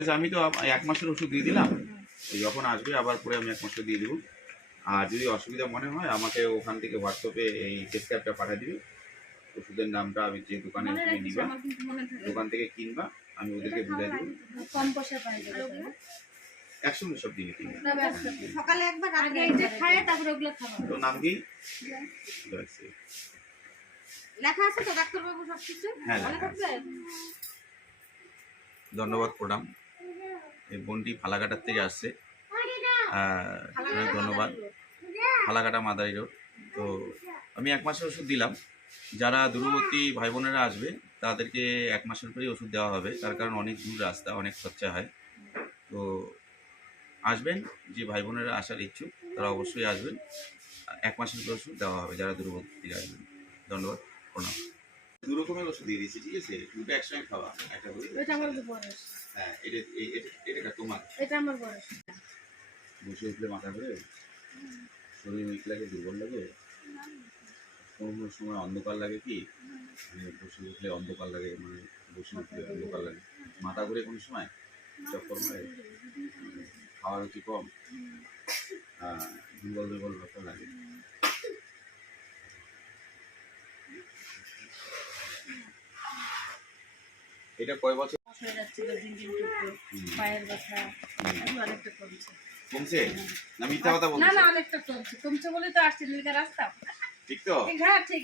আমি তো এক মাসের ওষুধ দিয়ে দিলাম। যখন আসবে আবার পরে আমি এক মাসের দিয়ে দেবো। আর যদি অসুবিধা মনে হয় আমাকে ওখান থেকে হোয়াটসঅ্যাপে এই প্রেসক্রাইবটা পাঠিয়ে দিবে। ওষুধের নামটা আমি যে দোকানে তুমি নিবা দোকান থেকে কিনবা আমি ওদেরকে বুঝাই দেবো। কম পয়সা পাই যাবে তাই না? একসঙ্গে সব দিনে কিনবা। সকালে একবার আগে এটা খায় তারপরে ওগুলো তো নাম কি? লেখা আছে তো ডাক্তারবাবু সব কিছু হ্যাঁ লেখা আছে। থাকবে ধন্যবাদ প্রণাম। এই বোনটি ফালাকাটার থেকে আসছে। অনেক ধন্যবাদ। ফালাকাটা মাদারি রোড তো আমি এক মাসের ওষুধ দিলাম। যারা দূরবর্তী ভাই বোনেরা আসবে তাদেরকে এক মাসের পরেই ওষুধ দেওয়া হবে। তার কারণ অনেক দূর রাস্তা অনেক খরচা হয়। তো আসবেন যে ভাই বোনেরা আসার ইচ্ছুক তারা অবশ্যই আসবেন। এক মাসের পরে ওষুধ দেওয়া হবে যারা দূরবর্তী আসবেন। ধন্যবাদ প্রণাম। দু রকমের ওষুধ দিয়ে দিয়েছি ঠিক আছে? দুটো একসঙ্গে খাওয়া একটা করে এটা আমার বয়স। হ্যাঁ এটা এটা তোমার? এটা আমার বয়স। বসে উঠলে মাথা ঘুরে? শরীর উইক লাগে দুর্বল লাগে? কোনো সময় অন্ধকার লাগে কি? মানে বসে উঠলে অন্ধকার লাগে মানে বসে উঠলে অন্ধকার লাগে। মাথা ঘুরে কোনো সময়? চক্কর মারে? খাওয়ার রুচি কম? আহ, দুর্বল দুর্বল ব্যাপার লাগে। এটা কয় বছর? হয়ে যাচ্ছিল পায়ের ব্যথা এখন অনেকটা কমছে। কমছে? না মিথ্যা কথা না বলছে না অনেকটা কমছে। কমছে বলে তো আসছে রাস্তা। ঠিক তো? হ্যাঁ ঠিক